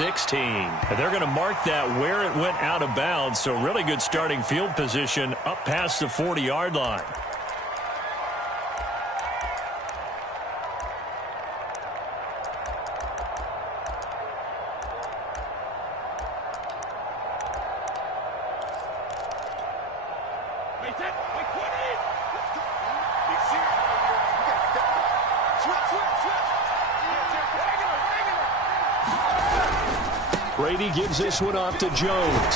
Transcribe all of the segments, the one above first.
16. And they're going to mark that where it went out of bounds, so really good starting field position up past the 40-yard line. Brady gives this one off to Jones.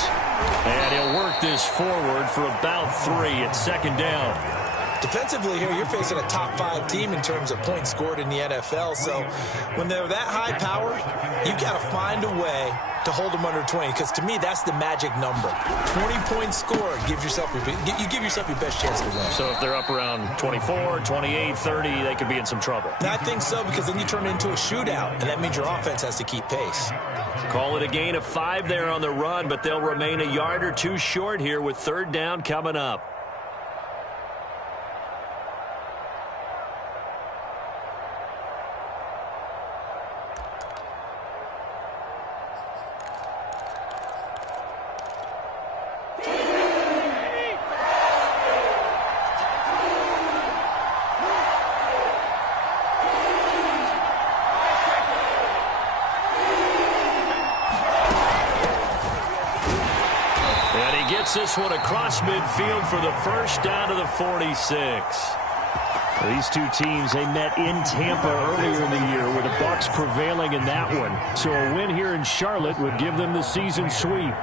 And he'll work this forward for about 3 at second down. Defensively here, you're facing a top 5 team in terms of points scored in the NFL. So when they're that high powered, you've got to find a way to hold them under 20. Because to me, that's the magic number. 20 points scored, you give yourself your best chance to win. So if they're up around 24, 28, 30, they could be in some trouble. I think so, because then you turn it into a shootout, and that means your offense has to keep pace. Call it a gain of 5 there on the run, but they'll remain a yard or 2 short here with third down coming up. This one across midfield for the first down to the 46. These two teams, they met in Tampa earlier in the year with the Bucs prevailing in that one. So a win here in Charlotte would give them the season sweep.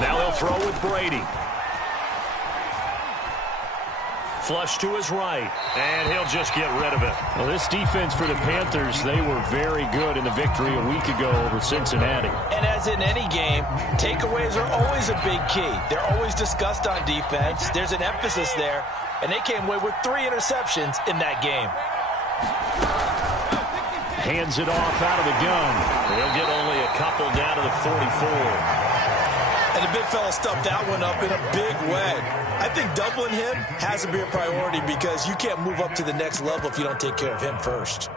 Now they'll throw with Brady. Flush to his right, and he'll just get rid of it. Well, this defense for the Panthers, they were very good in the victory a week ago over Cincinnati. And as in any game, takeaways are always a big key. They're always discussed on defense. There's an emphasis there, and they came away with 3 interceptions in that game. Hands it off out of the gun. They'll get only a couple down to the 44. And the big fella stuffed that one up in a big way. I think doubling him has to be a priority because you can't move up to the next level if you don't take care of him first.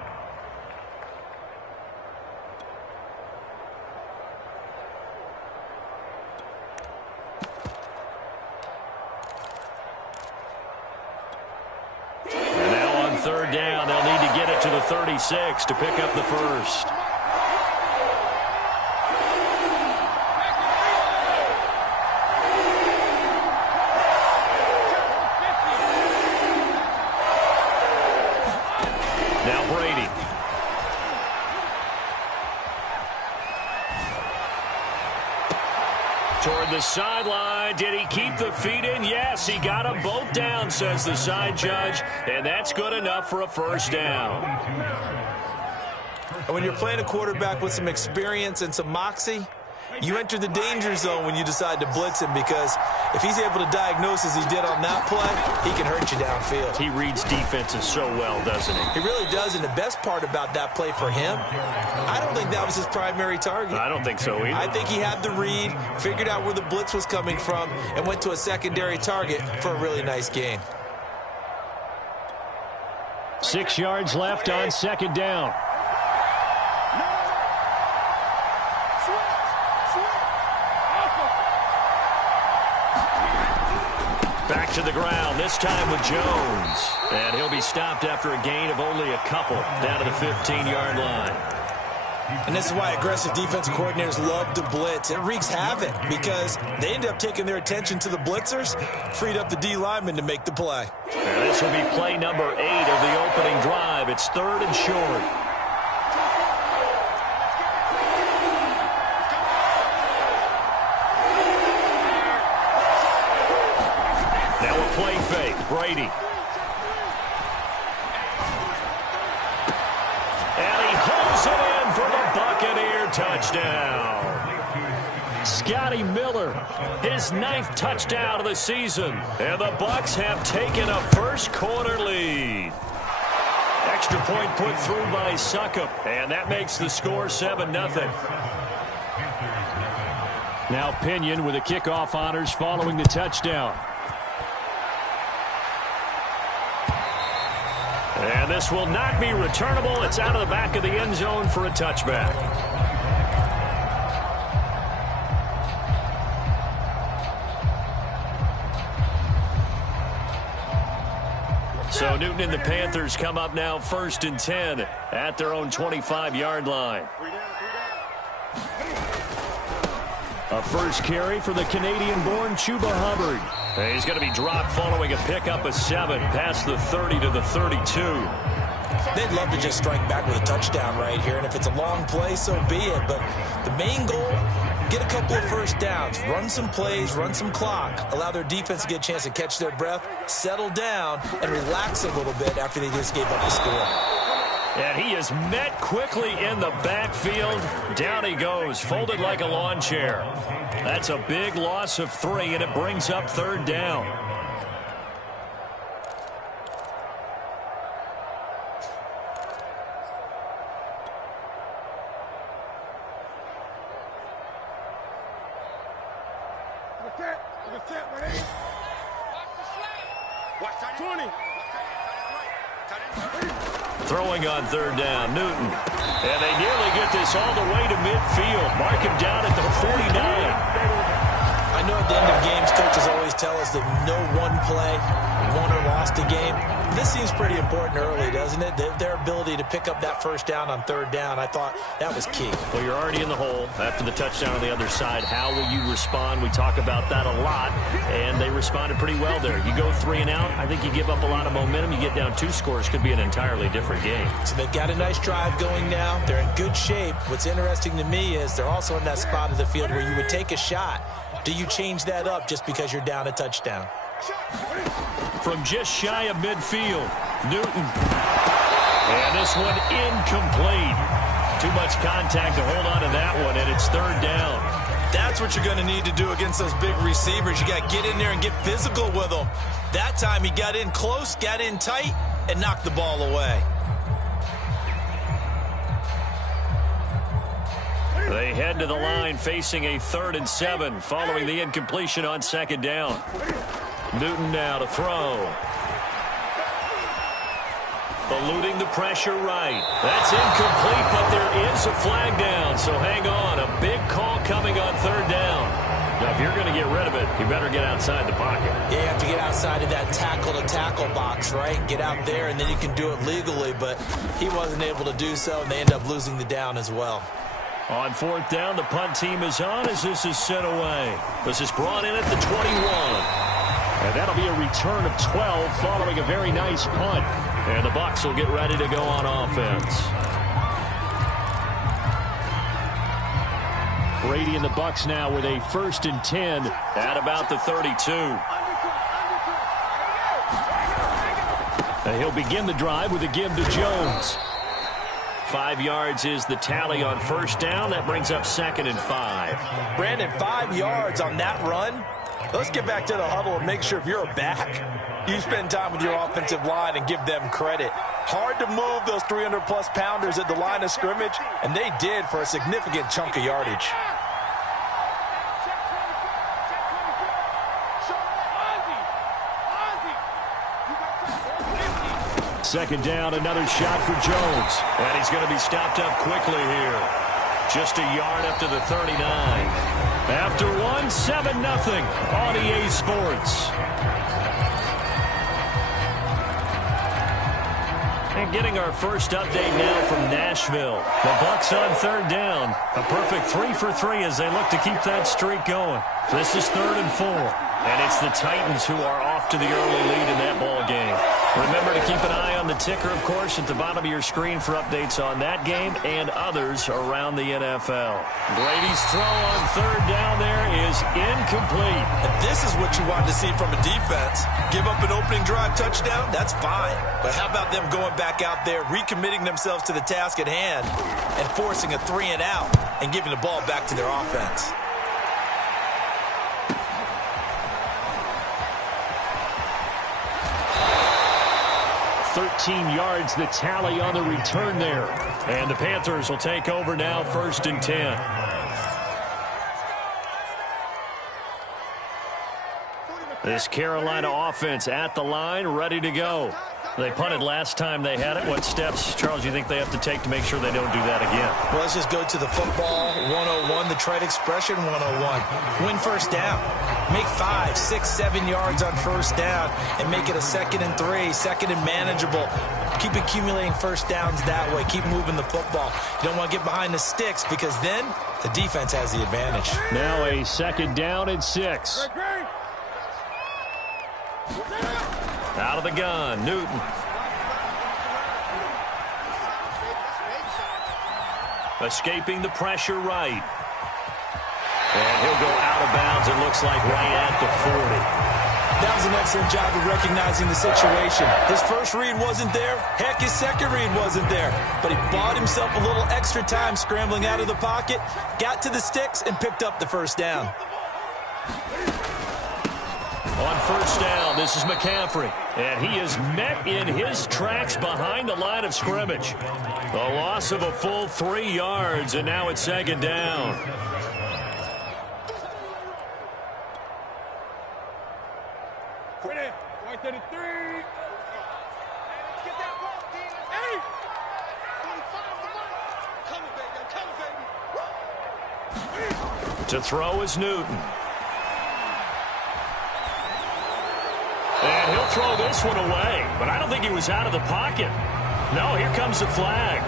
And now on third down, they'll need to get it to the 36 to pick up the first. Toward the sideline. Did he keep the feet in? Yes, he got them both down, says the side judge, and that's good enough for a first down. And when you're playing a quarterback with some experience and some moxie, you enter the danger zone when you decide to blitz him, because if he's able to diagnose as he did on that play, he can hurt you downfield. He reads defenses so well, doesn't he? He really does, and the best part about that play for him, I don't think that was his primary target. I don't think so either. I think he had the read, figured out where the blitz was coming from, and went to a secondary target for a really nice gain. 6 yards left on second down. Back to the ground, this time with Jones. And he'll be stopped after a gain of only a couple down to the 15-yard line. And this is why aggressive defensive coordinators love to blitz. It wreaks havoc because they end up taking their attention to the blitzers, freed up the D lineman to make the play. And this will be play number 8 of the opening drive. It's 3rd and short. Play fake, Brady. And he holds it in for the Buccaneer touchdown. Scotty Miller, his 9th touchdown of the season. And the Bucs have taken a first quarter lead. Extra point put through by Succop, and that makes the score 7-0. Now Pinion with the kickoff honors following the touchdown. And this will not be returnable. It's out of the back of the end zone for a touchback. So Newton and the Panthers come up now 1st and 10 at their own 25-yard line. A first carry for the Canadian-born Chuba Hubbard. He's going to be dropped following a pickup of 7 past the 30 to the 32. They'd love to just strike back with a touchdown right here, and if it's a long play, so be it. But the main goal, get a couple of first downs, run some plays, run some clock, allow their defense to get a chance to catch their breath, settle down, and relax a little bit after they just gave up the score. And he is met quickly in the backfield. Down he goes, folded like a lawn chair. That's a big loss of 3, and it brings up 3rd down. Throwing on 3rd down, Newton. And they nearly get this all the way to midfield. Mark him down at the 49. I know at the end of games, coaches always tell us that no one play won or lost a game. This seems pretty important early, doesn't it? Their ability to pick up that first down on 3rd down, I thought that was key. Well, you're already in the hole after the touchdown on the other side. How will you respond? We talk about that a lot, and they responded pretty well there. You go 3 and out, I think you give up a lot of momentum. You get down 2 scores, could be an entirely different game. So they've got a nice drive going now. They're in good shape. What's interesting to me is they're also in that spot of the field where you would take a shot. Do you change that up just because you're down a touchdown? From just shy of midfield, Newton. And this one incomplete. Too much contact to hold on to that one, and it's 3rd down. That's what you're going to need to do against those big receivers. You got to get in there and get physical with them. That time he got in close, got in tight, and knocked the ball away. They head to the line facing a 3rd and 7 following the incompletion on 2nd down. Newton now to throw. Eluding the pressure right. That's incomplete, but there is a flag down, so hang on. A big call coming on 3rd down. Now, if you're going to get rid of it, you better get outside the pocket. Yeah, you have to get outside of that tackle-to-tackle box, right? Get out there, and then you can do it legally, but he wasn't able to do so, and they end up losing the down as well. On 4th down, the punt team is on as this is sent away. This is brought in at the 21. And that'll be a return of 12 following a very nice punt. And the Bucs will get ready to go on offense. Brady and the Bucs now with a 1st and 10 at about the 32. And he'll begin the drive with a give to Jones. 5 yards is the tally on 1st down. That brings up 2nd and 5. Brandon, 5 yards on that run. Let's get back to the huddle and make sure if you're a back, you spend time with your offensive line and give them credit. Hard to move those 300-plus pounders at the line of scrimmage, and they did for a significant chunk of yardage. Second down, another shot for Jones. And he's going to be stopped up quickly here. Just a yard up to the 39. After 7-0 on EA Sports. And getting our first update now from Nashville. The Bucs on 3rd down. A perfect 3 for 3 as they look to keep that streak going. This is 3rd and 4. And it's the Titans who are off to the early lead in that ball game. Remember to keep an eye on the ticker, of course, at the bottom of your screen for updates on that game and others around the NFL. Brady's throw on 3rd down there is incomplete. And this is what you want to see from a defense. Give up an opening drive touchdown, that's fine. But how about them going back out there, recommitting themselves to the task at hand, and forcing a 3 and out and giving the ball back to their offense? 13 yards, the tally on the return there. And the Panthers will take over now, 1st and 10. This Carolina offense at the line, ready to go. They punted last time they had it. What steps, Charles, you think they have to take to make sure they don't do that again? Well, let's just go to the football 101, the trade expression 101. Win first down. Make 5, 6, 7 yards on first down and make it a 2nd and 3, 2nd and manageable. Keep accumulating first downs that way. Keep moving the football. You don't want to get behind the sticks because then the defense has the advantage. Now a 2nd down and 6. Out of the gun, Newton. Escaping the pressure right. And he'll go out of bounds, it looks like, right at the 40. That was an excellent job of recognizing the situation. His first read wasn't there. Heck, his second read wasn't there. But he bought himself a little extra time scrambling out of the pocket, got to the sticks, and picked up the first down. On first down, this is McCaffrey. And he is met in his tracks behind the line of scrimmage. A loss of a full 3 yards, and now it's 2nd down. To throw is Newton. And he'll throw this one away, but I don't think he was out of the pocket. No, here comes the flag.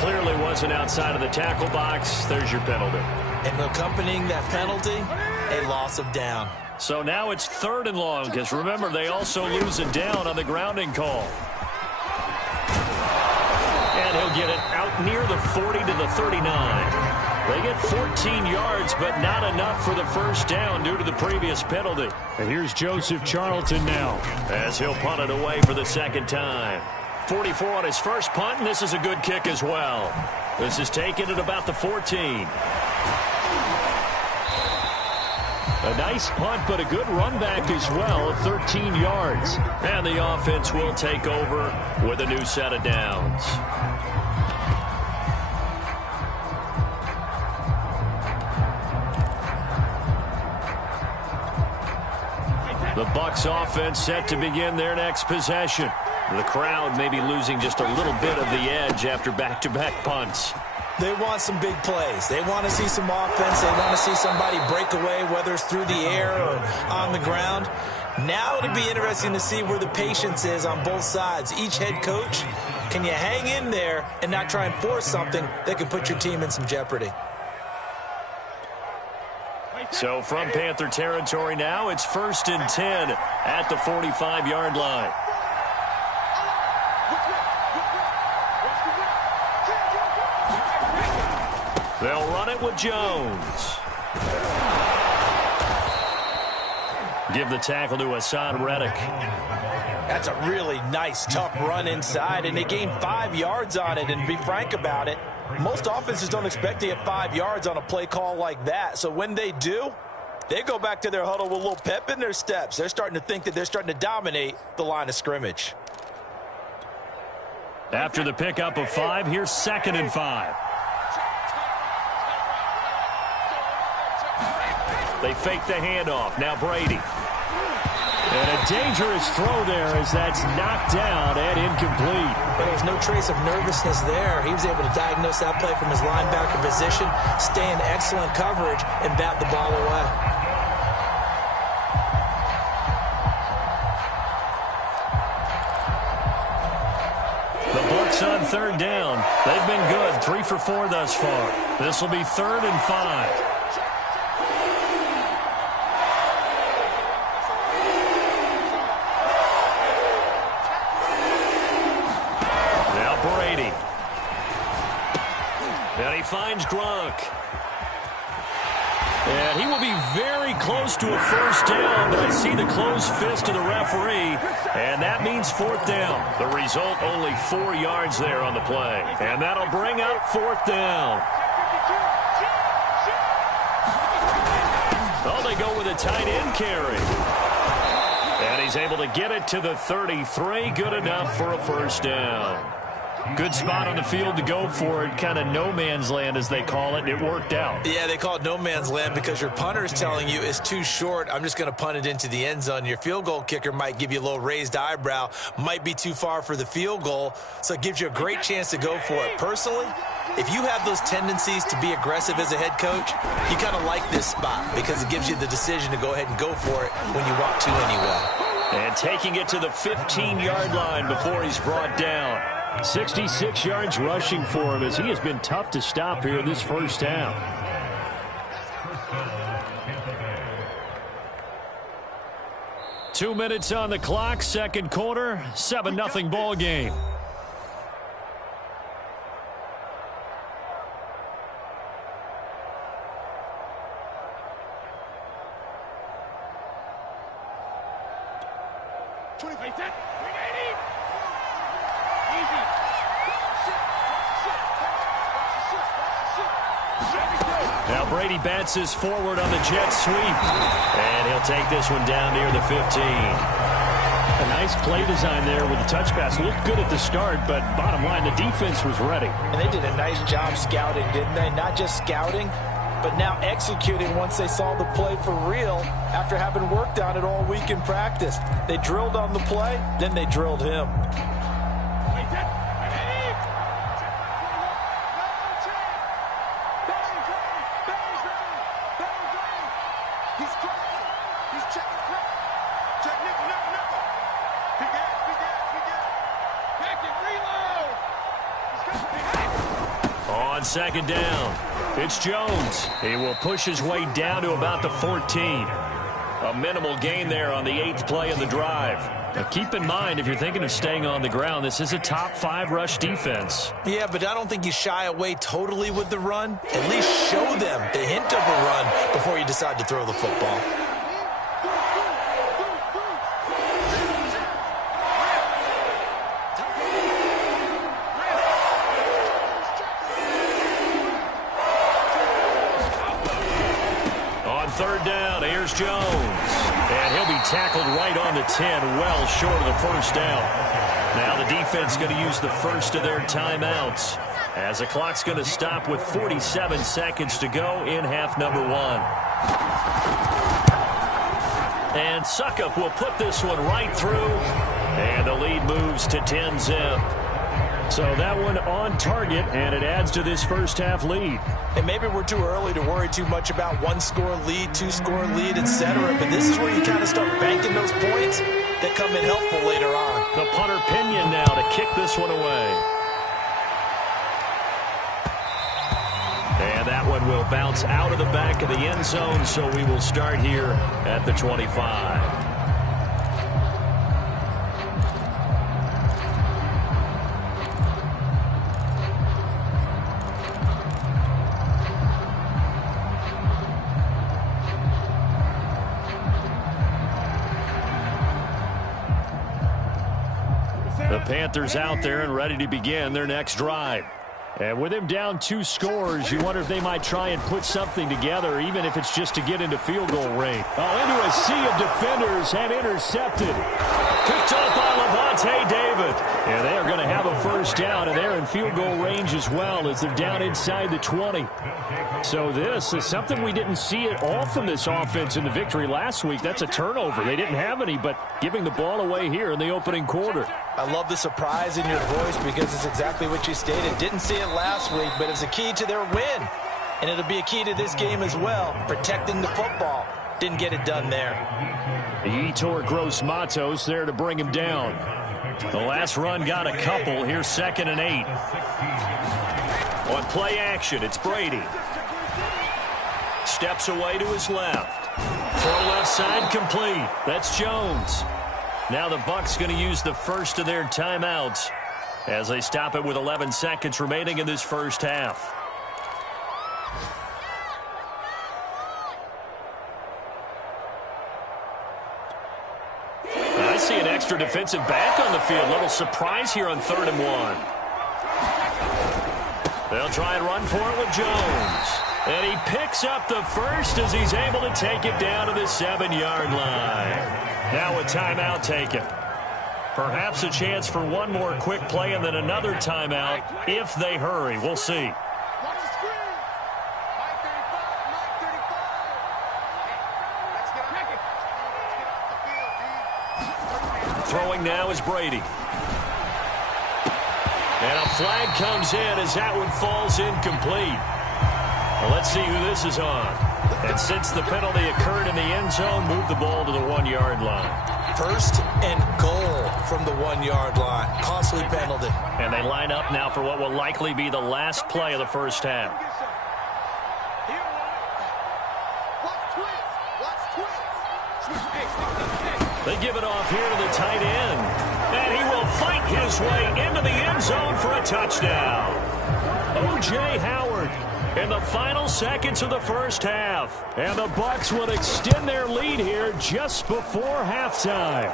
Clearly wasn't outside of the tackle box. There's your penalty. And accompanying that penalty, a loss of down. So now it's 3rd and long, because remember, they also lose a down on the grounding call. And he'll get it out near the 40 to the 39. They get 14 yards, but not enough for the first down due to the previous penalty. And here's Joseph Charlton now, as he'll punt it away for the 2nd time. 44 on his first punt, and this is a good kick as well. This is taken at about the 14. A nice punt, but a good run back as well, 13 yards. And the offense will take over with a new set of downs. The Bucs offense set to begin their next possession. The crowd may be losing just a little bit of the edge after back-to-back punts. They want some big plays. They want to see some offense. They want to see somebody break away, whether it's through the air or on the ground. Now it'll be interesting to see where the patience is on both sides. Each head coach, can you hang in there and not try and force something that could put your team in some jeopardy? So from Panther territory now, it's 1st and 10 at the 45-yard line. They'll run it with Jones. Give the tackle to Hassan Reddick. That's a really nice, tough run inside, and they gained 5 yards on it. And to be frank about it, most offenses don't expect to get 5 yards on a play call like that. So when they do, they go back to their huddle with a little pep in their steps. They're starting to think that they're starting to dominate the line of scrimmage. After the pickup of 5, here's 2nd and 5. They fake the handoff. Now Brady. And a dangerous throw there as that's knocked down and incomplete. But there's no trace of nervousness there. He was able to diagnose that play from his linebacker position, stay in excellent coverage, and bat the ball away. The Bucs on 3rd down. They've been good, 3 for 4 thus far. This will be 3rd and 5. And he finds Gronk. And he will be very close to a first down, but I see the closed fist of the referee, and that means 4th down. The result, only 4 yards there on the play. And that'll bring up 4th down. Oh, they go with a tight end carry. And he's He's able to get it to the 33. Good enough for a first down. Good spot on the field to go for it. Kind of no man's land, as they call it. It worked out. Yeah, they call it no man's land because your punter is telling you it's too short. I'm just going to punt it into the end zone. Your field goal kicker might give you a little raised eyebrow. Might be too far for the field goal. So it gives you a great chance to go for it. Personally, if you have those tendencies to be aggressive as a head coach, you kind of like this spot because it gives you the decision to go ahead and go for it when you want to anyway. And taking it to the 15-yard line before he's brought down. 66 yards rushing for him as he has been tough to stop here in this first half. Two minutes on the clock, second quarter, 7-0 ball game. Now Brady bounces forward on the jet sweep. And he'll take this one down near the 15. A nice play design there with the touch pass. Looked good at the start, but bottom line, the defense was ready. And they did a nice job scouting, didn't they? Not just scouting, but now executing once they saw the play for real after having worked on it all week in practice. They drilled on the play, then they drilled him. Second down. It's Jones. He will push his way down to about the 14. A minimal gain there on the 8th play of the drive. Now keep in mind, if you're thinking of staying on the ground, this is a top 5 rush defense. Yeah, but I don't think you shy away totally with the run. At least show them the hint of a run before you decide to throw the football. Third down, here's Jones. And he'll be tackled right on the 10, well short of the first down. Now the defense going to use the first of their timeouts, as the clock's going to stop with 47 seconds to go in half number 1. And Succop will put this one right through, and the lead moves to 10-zip. So that one on target, and it adds to this first half lead. And maybe we're too early to worry too much about 1-score lead, 2-score lead, etc. But this is where you kind of start banking those points that come in helpful later on. The punter Pinion now to kick this one away. And that one will bounce out of the back of the end zone, so we will start here at the 25. The Panthers out there and ready to begin their next drive. And with him down 2 scores, you wonder if they might try and put something together, even if it's just to get into field goal range. Oh, into a sea of defenders and intercepted. Picked up by Lavonte David. And they are going to have a first down, and they're in field goal range as well as they're down inside the 20. So this is something we didn't see at all from this offense in the victory last week. That's a turnover. They didn't have any, but giving the ball away here in the opening quarter. I love the surprise in your voice because it's exactly what you stated. Didn't see it last week, but it's a key to their win. And it'll be a key to this game as well, protecting the football. Didn't get it done there. Yetur Gross-Matos there to bring him down. The last run got a couple. Here's 2nd and 8. On play action, it's Brady. Steps away to his left. Throw left side complete. That's Jones. Now the Bucs going to use the first of their timeouts as they stop it with 11 seconds remaining in this first half. I see an extra defensive back on the field. Little surprise here on 3rd and 1. They'll try and run for it with Jones. And he picks up the first as he's able to take it down to the 7-yard line. Now a timeout taken. Perhaps a chance for one more quick play and then another timeout if they hurry. We'll see. Throwing now is Brady. And a flag comes in as that one falls incomplete. Well, let's see who this is on. And since the penalty occurred in the end zone, move the ball to the 1-yard line. First and goal from the 1-yard line. Costly penalty. And they line up now for what will likely be the last play of the first half. They give it off here to the tight end. And he will fight his way into the end zone for a touchdown. O.J. Howard in the final seconds of the first half. And the Bucs will extend their lead here just before halftime.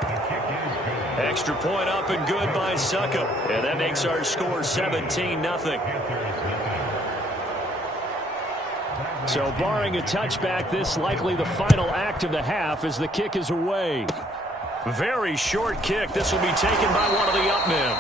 Extra point up and good by Succop. And that makes our score 17-0. So barring a touchback, this likely the final act of the half as the kick is away. Very short kick. This will be taken by one of the up men.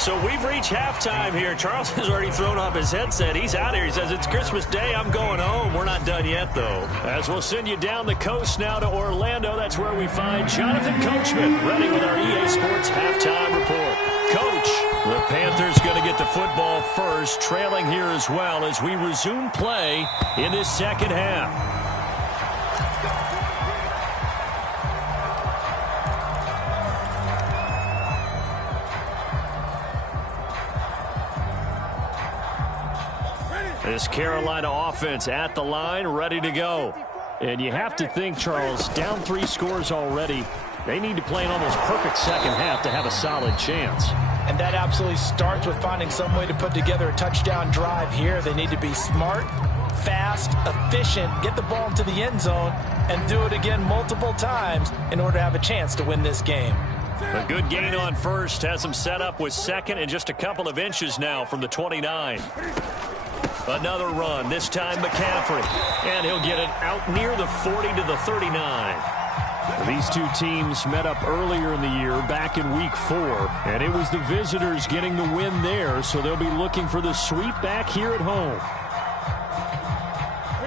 So we've reached halftime here. Charles has already thrown off his headset. He's out here. He says, it's Christmas Day. I'm going home. We're not done yet, though. As we'll send you down the coast now to Orlando. That's where we find Jonathan Coachman ready with our EA Sports halftime report. Coach, the Panthers going to get the football first, trailing here as well as we resume play in this second half. This Carolina offense at the line, ready to go. And you have to think, Charles, down 3 scores already. They need to play an almost perfect second half to have a solid chance. And that absolutely starts with finding some way to put together a touchdown drive here. They need to be smart, fast, efficient, get the ball into the end zone, and do it again multiple times in order to have a chance to win this game. A good gain on first has them set up with second and just a couple of inches now from the 29. Another run, this time McCaffrey. And he'll get it out near the 40 to the 39. These two teams met up earlier in the year, back in Week 4, and it was the visitors getting the win there, so they'll be looking for the sweep back here at home.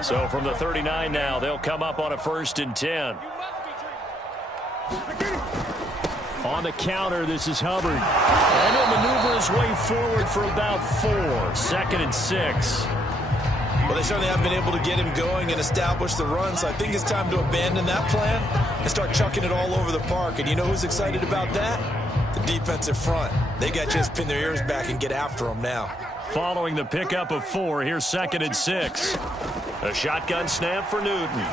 So from the 39 now, they'll come up on a 1st and 10. On the counter, this is Hubbard. And he'll maneuver his way forward for about 4. 2nd and 6. Well, they certainly haven't been able to get him going and establish the run, so I think it's time to abandon that plan and start chucking it all over the park. And you know who's excited about that? The defensive front. They got to just pin their ears back and get after them now. Following the pickup of 4, here's 2nd and 6. A shotgun snap for Newton.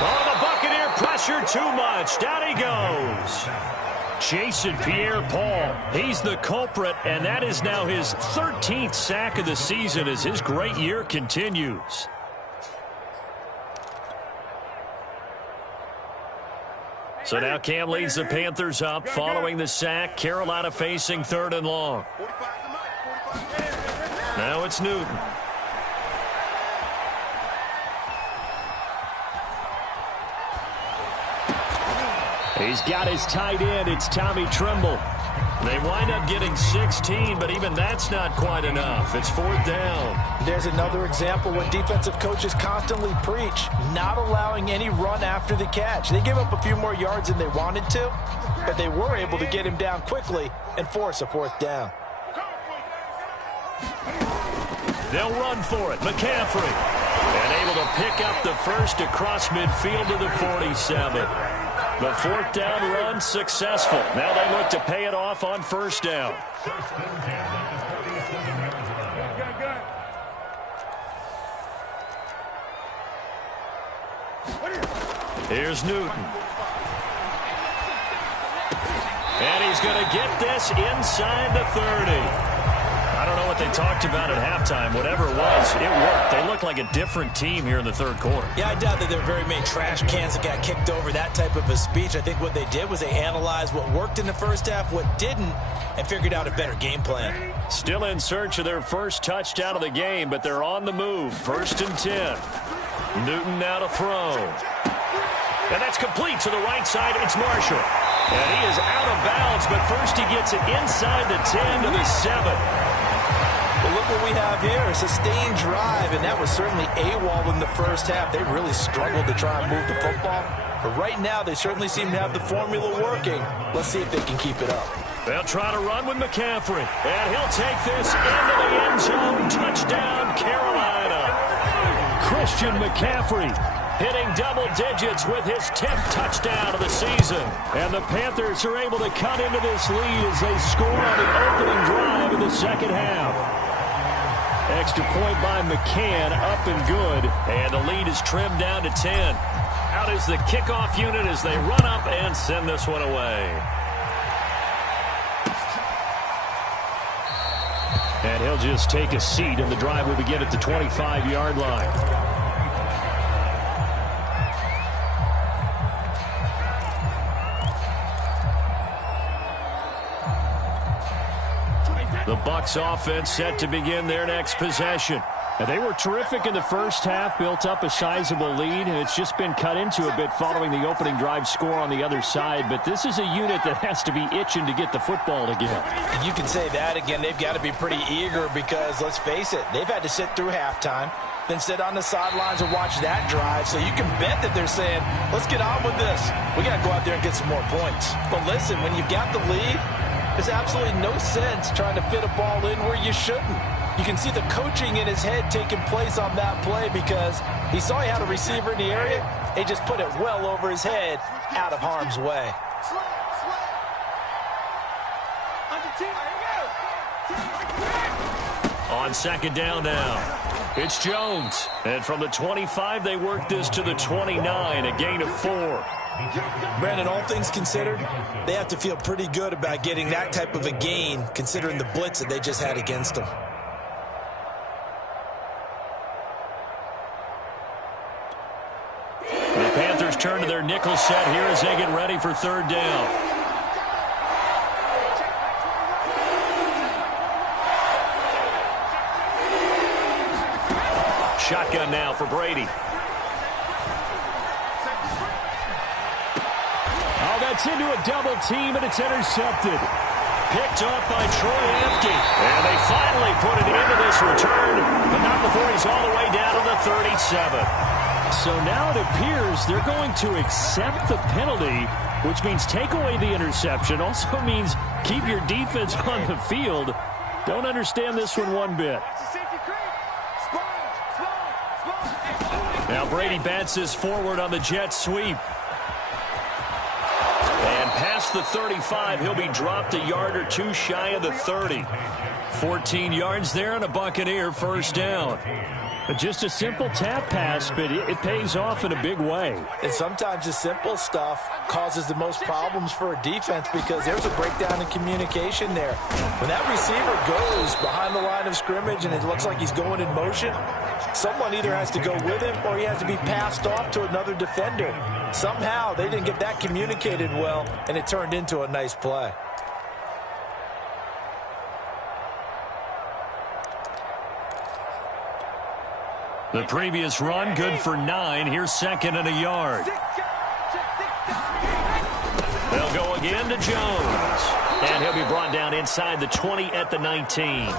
Oh, the Buccaneer pressure too much. Down he goes. Jason Pierre-Paul, he's the culprit, and that is now his 13th sack of the season as his great year continues. So now Cam leads the Panthers up following the sack. Carolina facing 3rd and long. Now it's Newton. He's got his tight end. It's Tommy Tremble. They wind up getting 16, but even that's not quite enough. It's 4th down. There's another example what defensive coaches constantly preach, not allowing any run after the catch. They gave up a few more yards than they wanted to, but they were able to get him down quickly and force a 4th down. They'll run for it. McCaffrey. And able to pick up the first across midfield to the 47. The 4th down run successful. Now they look to pay it off on 1st down. Here's Newton. And he's going to get this inside the 30. I don't know what they talked about at halftime. Whatever it was, it worked. They look like a different team here in the 3rd quarter. Yeah, I doubt that there were very many trash cans that got kicked over, that type of a speech. I think what they did was they analyzed what worked in the first half, what didn't, and figured out a better game plan. Still in search of their first touchdown of the game, but they're on the move. 1st and 10. Newton now to throw. And that's complete to the right side. It's Marshall. And he is out of bounds, but first he gets it inside the 10 to the 7. Well, look what we have here, a sustained drive, and that was certainly AWOL in the first half. They really struggled to try and move the football. But right now, they certainly seem to have the formula working. Let's see if they can keep it up. They'll try to run with McCaffrey. And he'll take this into the end zone. Touchdown, Carolina. Christian McCaffrey hitting double digits with his 10th touchdown of the season. And the Panthers are able to cut into this lead as they score on the opening drive in the second half. Extra point by McCann, up and good. And the lead is trimmed down to 10. Out is the kickoff unit as they run up and send this one away. And he'll just take a seat, and the drive will begin at the 25-yard line. The Bucs offense set to begin their next possession. And they were terrific in the first half, built up a sizable lead, and it's just been cut into a bit following the opening drive score on the other side. But this is a unit that has to be itching to get the football again. You can say that again. They've got to be pretty eager because, let's face it, they've had to sit through halftime, then sit on the sidelines and watch that drive. So you can bet that they're saying, let's get on with this. We got to go out there and get some more points. But listen, when you've got the lead, there's absolutely no sense trying to fit a ball in where you shouldn't. You can see the coaching in his head taking place on that play because he saw he had a receiver in the area. He just put it well over his head, out of harm's way. On second down now, it's Jones. And from the 25, they work this to the 29, a gain of 4. Brandon, all things considered, they have to feel pretty good about getting that type of a gain considering the blitz that they just had against them. The Panthers turn to their nickel set here as they get ready for third down. Shotgun now for Brady. It's into a double team, and it's intercepted. Picked up by Troy Apke. And they finally put it into this return, but not before he's all the way down to the 37. So now it appears they're going to accept the penalty, which means take away the interception. Also means keep your defense on the field. Don't understand this one bit. Now Brady bounces forward on the jet sweep. Past the 35, he'll be dropped a yard or two shy of the 30. 14 yards there and a Buccaneer first down. Just a simple tap pass, but it pays off in a big way. And sometimes the simple stuff causes the most problems for a defense because there's a breakdown in communication there. When that receiver goes behind the line of scrimmage and it looks like he's going in motion, someone either has to go with him or he has to be passed off to another defender. Somehow they didn't get that communicated well, and it turned into a nice play. The previous run, good for 9. Here's second and a yard. They'll go again to Jones. And he'll be brought down inside the 20 at the 19.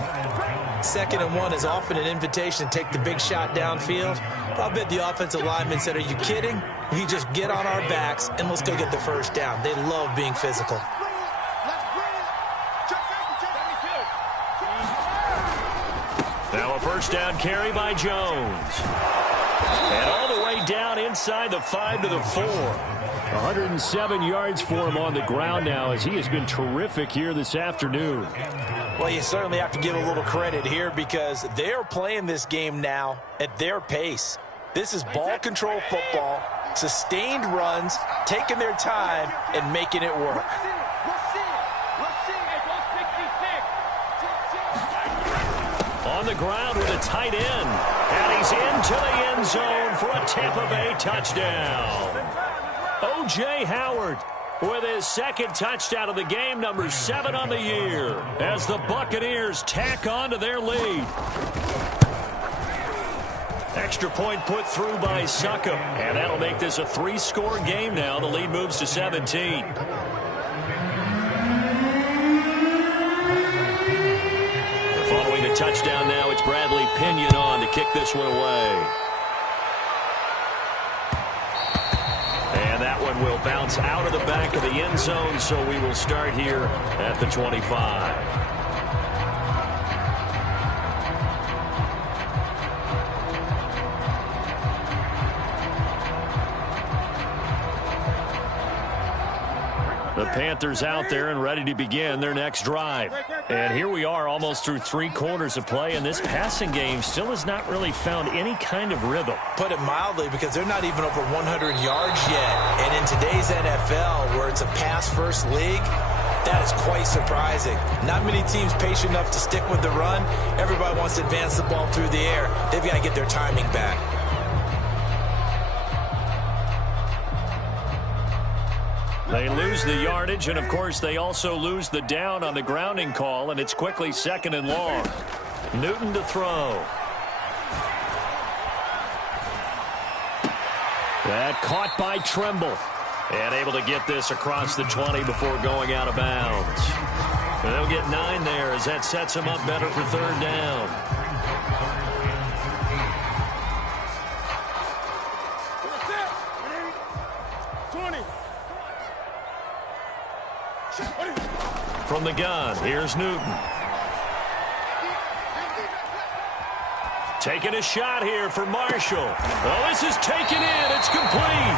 Second and 1 is often an invitation to take the big shot downfield. I'll bet the offensive lineman said, are you kidding? We just get on our backs and let's go get the first down. They love being physical. Now a first down carry by Jones. And all the way down inside the 5 to the 4. 107 yards for him on the ground now as he has been terrific here this afternoon. Well, you certainly have to give a little credit here because they are playing this game now at their pace. This is ball control football, sustained runs, taking their time, and making it work. On the ground with a tight end. And he's into the end zone for a Tampa Bay touchdown. O.J. Howard with his second touchdown of the game, number 7 on the year, as the Buccaneers tack on to their lead. extra point put through by Succop. And that'll make this a 3-score game now. The lead moves to 17. Following the touchdown now, it's Bradley Pinion on to kick this one away. And that one will bounce out of the back of the end zone, so we will start here at the 25. The Panthers out there and ready to begin their next drive. And here we are almost through 3 quarters of play, and this passing game still has not really found any kind of rhythm. Put it mildly, because they're not even over 100 yards yet. And in today's NFL, where it's a pass-first league, that is quite surprising. Not many teams patient enough to stick with the run. Everybody wants to advance the ball through the air. They've got to get their timing back. They lose the yardage, and of course they also lose the down on the grounding call, and it's quickly 2nd and long. Newton to throw. That caught by Tremble. And able to get this across the 20 before going out of bounds. And they'll get 9 there as that sets them up better for 3rd down. From the gun, here's Newton. Taking a shot here for Marshall. Well, this is taken in. It's complete.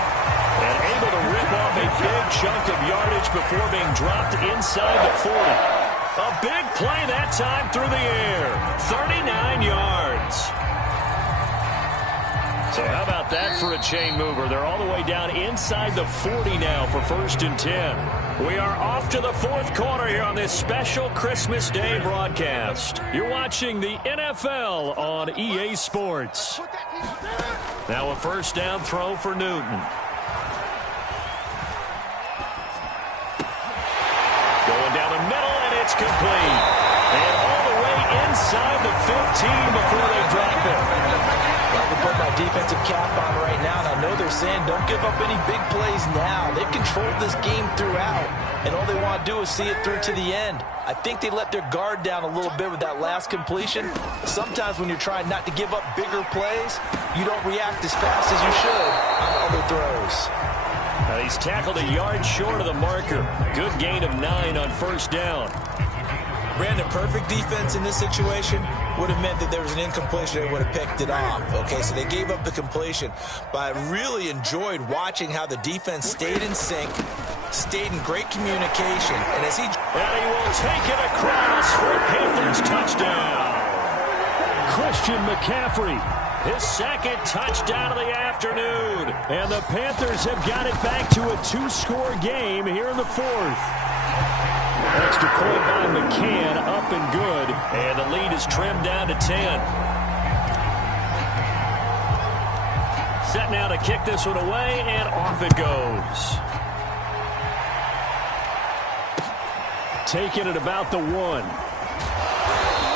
And able to rip off a big chunk of yardage before being dropped inside the 40. A big play that time through the air. 39 yards. So how about that for a chain mover? They're all the way down inside the 40 now for 1st and 10. We are off to the 4th quarter here on this special Christmas Day broadcast. You're watching the NFL on EA Sports. Now a 1st down throw for Newton. Going down the middle, and it's complete. And all the way inside the 15 before they drop it. I put my defensive cap on right now, and I know they're saying don't give up any big plays now. They've controlled this game throughout, and all they want to do is see it through to the end. I think they let their guard down a little bit with that last completion. Sometimes when you're trying not to give up bigger plays, you don't react as fast as you should on other throws. Now he's tackled a yard short of the marker. Good gain of 9 on 1st down. Brandon, perfect defense in this situation would have meant that there was an incompletion. They would have picked it off. Okay, so they gave up the completion. But I really enjoyed watching how the defense stayed in sync, stayed in great communication. And as he will take it across for a Panthers touchdown. Christian McCaffrey, his 2nd touchdown of the afternoon. And the Panthers have got it back to a 2-score game here in the 4th. Extra point by McCann, up and good. And the lead is trimmed down to 10. Set now to kick this one away, and off it goes. Taking it about the 1.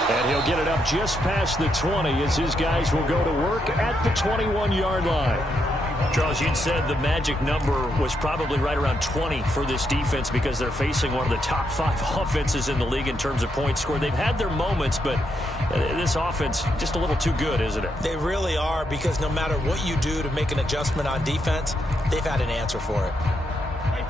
And he'll get it up just past the 20 as his guys will go to work at the 21-yard line. Charles, you'd said the magic number was probably right around 20 for this defense because they're facing one of the top 5 offenses in the league in terms of points scored. They've had their moments, but this offense just a little too good, isn't it? They really are, because no matter what you do to make an adjustment on defense, they've had an answer for it.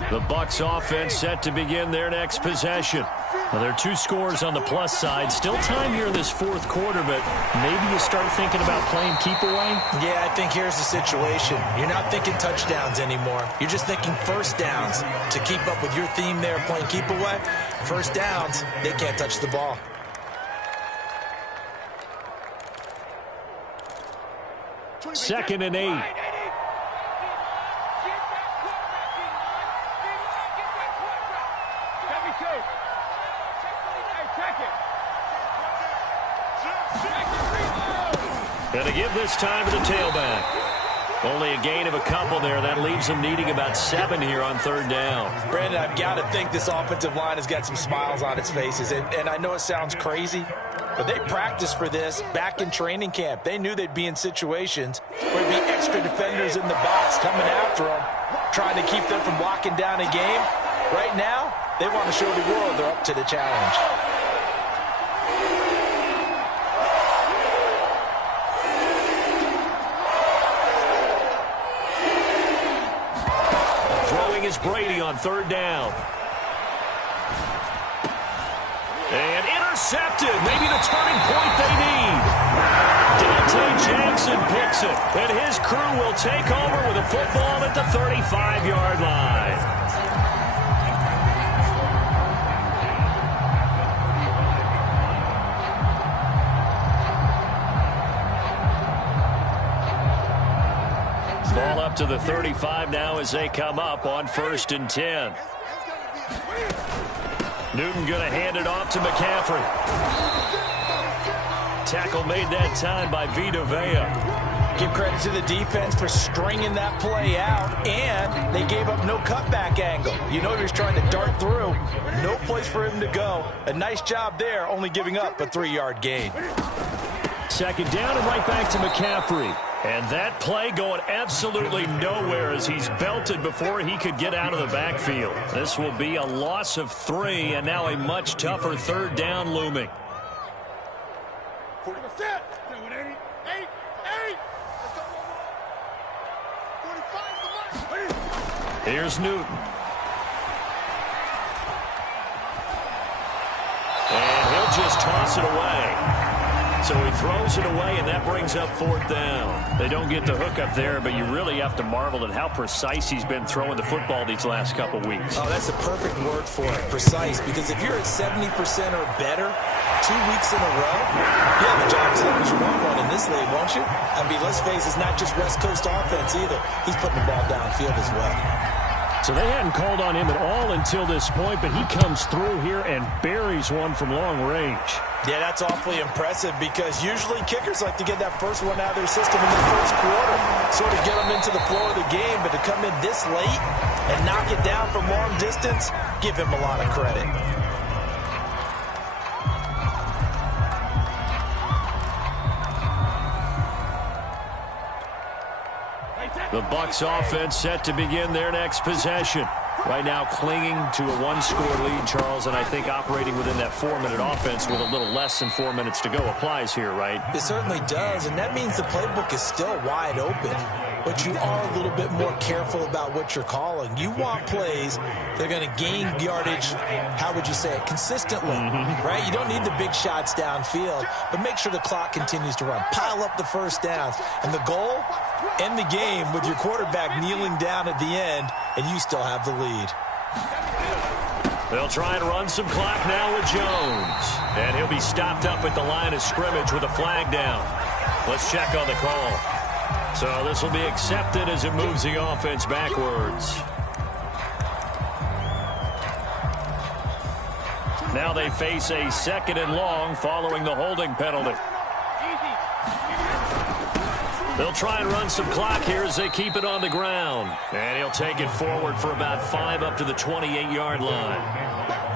The Bucs offense set to begin their next possession. Well, there are 2 scores on the plus side. Still time here in this 4th quarter, but maybe you start thinking about playing keep away? Yeah, I think here's the situation. You're not thinking touchdowns anymore. You're just thinking 1st downs to keep up with your theme there, playing keep away. 1st downs, they can't touch the ball. Second and 8. And to give this time to the tailback. Only a gain of a couple there. That leaves them needing about 7 here on 3rd down. Brandon, I've got to think this offensive line has got some smiles on its faces. And I know it sounds crazy, But they practiced for this back in training camp. They knew they'd be in situations where there'd be extra defenders in the box coming after them, trying to keep them from locking down a game. Right now, they want to show the world they're up to the challenge. Throwing is Brady on third down. And intercepted. Maybe the turning point they need. Dante Jackson picks it. And his crew will take over with a football at the 35-yard line. Ball up to the 35 now as they come up on 1st and 10. Newton going to hand it off to McCaffrey. Tackle made that time by Vita Vea. Give credit to the defense for stringing that play out, and they gave up no cutback angle. You know he was trying to dart through. No place for him to go. A nice job there, only giving up a 3-yard gain. 2nd down and right back to McCaffrey. And that play going absolutely nowhere as he's belted before he could get out of the backfield. This will be a loss of 3, and now a much tougher 3rd down looming. 40%. Eight. Let's go. 45. Here's Newton. And he'll just toss it away. So he throws it away, and that brings up 4th down. They don't get the hook up there, but you really have to marvel at how precise he's been throwing the football these last couple weeks. Oh, that's a perfect word for it, precise, because if you're at 70% or better 2 weeks in a row, you have a job as long as you want one in this league, won't you? I mean, let's face it, it's not just West Coast offense either. He's putting the ball downfield as well. So they hadn't called on him at all until this point, but he comes through here and buries one from long range. Yeah, that's awfully impressive because usually kickers like to get that first one out of their system in the first quarter, sort of get them into the flow of the game, but to come in this late and knock it down from long distance, give him a lot of credit. The Bucs offense set to begin their next possession. Right now clinging to a 1-score lead, Charles, and I think operating within that 4-minute offense with a little less than 4 minutes to go applies here, right? It certainly does, and that means the playbook is still wide open. But you are a little bit more careful about what you're calling. You want plays that are going to gain yardage, how would you say it, consistently, right? You don't need the big shots downfield, but make sure the clock continues to run. Pile up the first downs. And the goal, end the game with your quarterback kneeling down at the end, and you still have the lead. They'll try and run some clock now with Jones. And he'll be stopped up at the line of scrimmage with a flag down. Let's check on the call. So this will be accepted as it moves the offense backwards. Now they face a 2nd and long following the holding penalty. They'll try and run some clock here as they keep it on the ground. And he'll take it forward for about 5 up to the 28-yard line.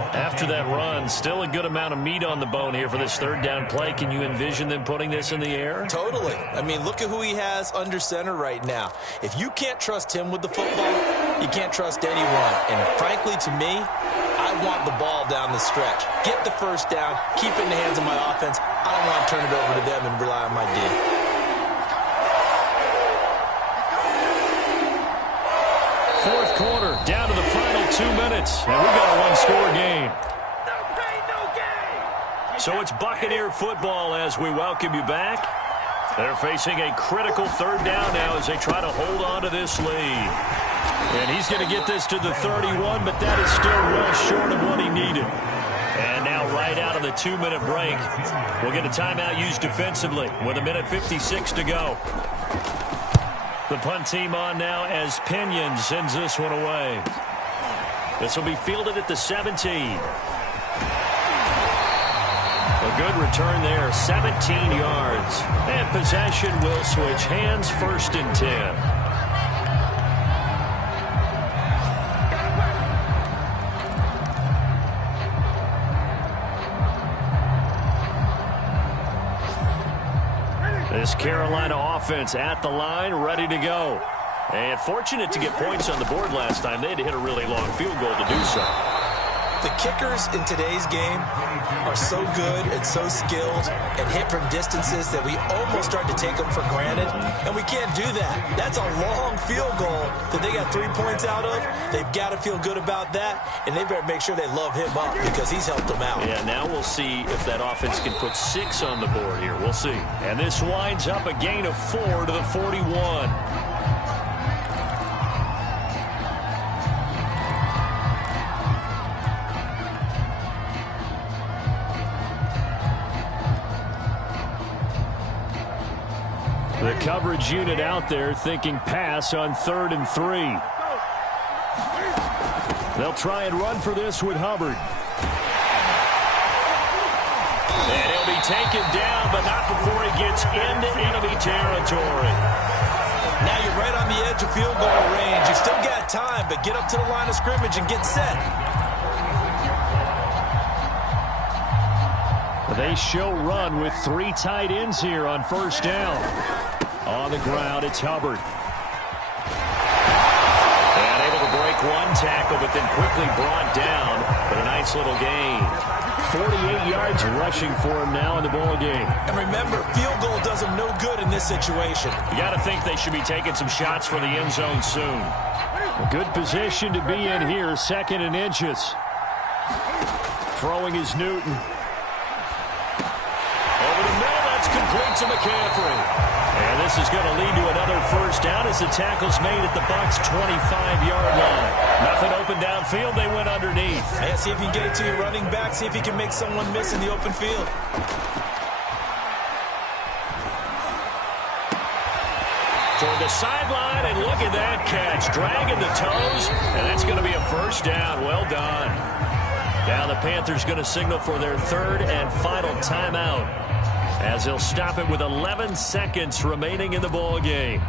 After that run, still a good amount of meat on the bone here for this 3rd down play. Can you envision them putting this in the air? Totally. I mean, look at who he has under center right now. If you can't trust him with the football, you can't trust anyone. And frankly, to me, I want the ball down the stretch. Get the first down, keep it in the hands of my offense. I don't want to turn it over to them and rely on my D. Fourth quarter, down to the final 2 minutes, and we've got a 1-score game. So it's Buccaneer football as we welcome you back. They're facing a critical 3rd down now as they try to hold on to this lead. And he's going to get this to the 31, but that is still well short of what he needed. And now right out of the 2-minute break, we'll get a timeout used defensively with 1:56 to go. The punt team on now as Pinion sends this one away. This will be fielded at the 17. A good return there, 17 yards. And possession will switch hands, 1st and 10. Carolina offense at the line, ready to go. And fortunate to get points on the board last time. They had to hit a really long field goal to do so. The kickers in today's game are so good and so skilled and hit from distances that we almost start to take them for granted, and we can't do that. That's a long field goal that they got 3 points out of. They've got to feel good about that, and they better make sure they love him up because he's helped them out. Yeah, now we'll see if that offense can put 6 on the board here. We'll see. And this winds up a gain of 4 to the 41. The coverage unit out there thinking pass on 3rd and 3. They'll try and run for this with Hubbard. And he'll be taken down, but not before he gets into enemy territory. Now you're right on the edge of field goal range. You've still got time, but get up to the line of scrimmage and get set. They show run with 3 tight ends here on 1st down. On the ground, it's Hubbard. And able to break 1 tackle, but then quickly brought down. But a nice little gain. 48 yards rushing for him now in the ball game. And remember, field goal does them no good in this situation. You got to think they should be taking some shots for the end zone soon. A good position to be in here, 2nd and inches. Throwing is Newton. Over the middle, that's complete to McCaffrey. And this is going to lead to another 1st down as the tackle's made at the Bucs' 25-yard line. Nothing open downfield. They went underneath. Yeah, see if you can get it to your running back. See if you can make someone miss in the open field. Toward the sideline, and look at that catch. Dragging the toes, and that's going to be a 1st down. Well done. Now the Panthers going to signal for their 3rd and final timeout, as they'll stop it with 11 seconds remaining in the ball game.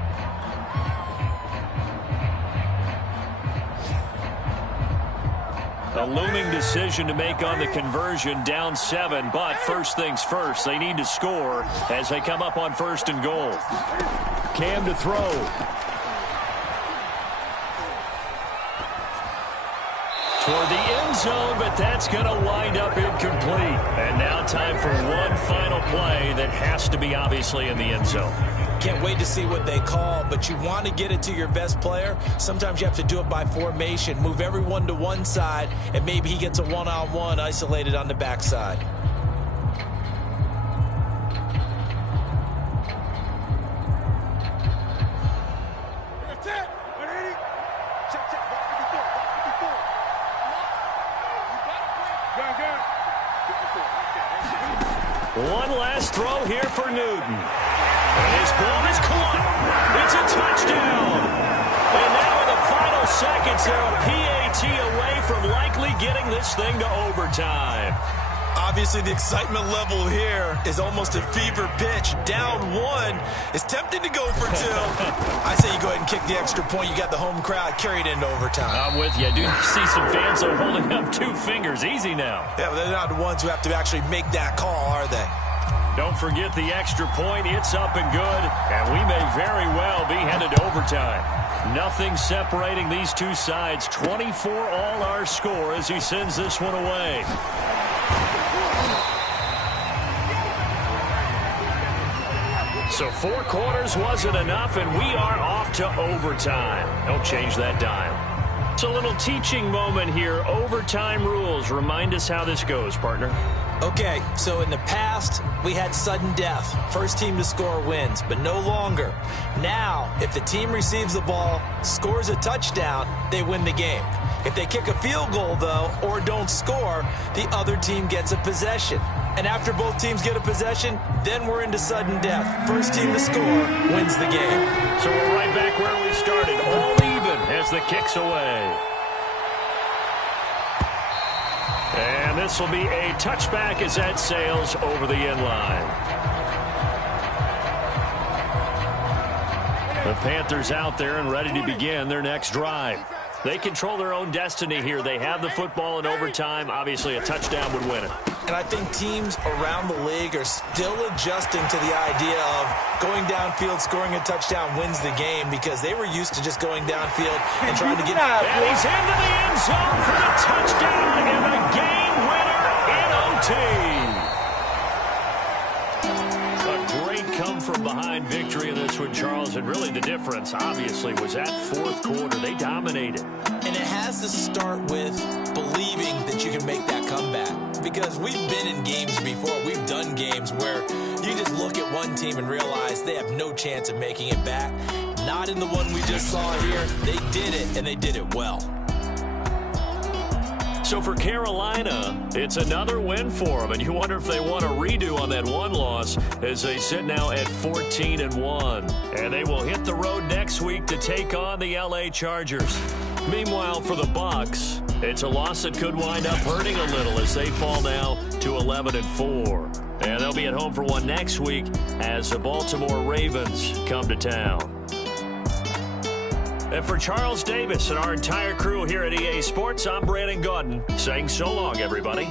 A looming decision to make on the conversion, down 7, but first things first, they need to score as they come up on 1st and goal. Cam to throw. Toward the end zone, but that's going to wind up incomplete. And now time for one final play that has to be obviously in the end zone. Can't wait to see what they call, but you want to get it to your best player. Sometimes you have to do it by formation. Move everyone to one side, and maybe he gets a one-on-one isolated on the backside. One last throw here for Newton. And his ball is caught. It's a touchdown. And now in the final seconds, they're a PAT away from likely getting this thing to overtime. Obviously, the excitement level here is almost a fever pitch. Down 1 is tempting to go for 2. I say you go ahead and kick the extra point. You got the home crowd carried into overtime. I'm with you. I do see some fans are holding up 2 fingers. Easy now. Yeah, but they're not the ones who have to actually make that call, are they? Don't forget the extra point. It's up and good, and we may very well be headed to overtime. Nothing separating these two sides. 24 all our score as he sends this one away. So 4 quarters wasn't enough, and we are off to overtime. Don't change that dial. It's a little teaching moment here. Overtime rules. Remind us how this goes, partner. Okay, so in the past, we had sudden death. First team to score wins, but no longer. Now, if the team receives the ball, scores a touchdown, they win the game. If they kick a field goal, though, or don't score, the other team gets a possession. And after both teams get a possession, then we're into sudden death. First team to score wins the game. So we're right back where we started, all even as the kick's away. And this will be a touchback as that sails over the end line. The Panthers out there and ready to begin their next drive. They control their own destiny here. They have the football in overtime. Obviously, a touchdown would win it. And I think teams around the league are still adjusting to the idea of going downfield, scoring a touchdown wins the game, because they were used to just going downfield and trying to get... And he's into the end zone for the touchdown and the game winner in OT. Come-from-behind victory in this one, Charles, and really the difference, obviously, was that fourth quarter. They dominated. And it has to start with believing that you can make that comeback, because we've been in games before. We've done games where you just look at one team and realize they have no chance of making it back. Not in the one we just saw here. They did it, and they did it well. So for Carolina, it's another win for them, and you wonder if they want a redo on that one loss as they sit now at 14-1. And they will hit the road next week to take on the L.A. Chargers. Meanwhile, for the Bucs, it's a loss that could wind up hurting a little as they fall now to 11-4. And they'll be at home for one next week as the Baltimore Ravens come to town. And for Charles Davis and our entire crew here at EA Sports, I'm Brandon Gaudin saying so long, everybody.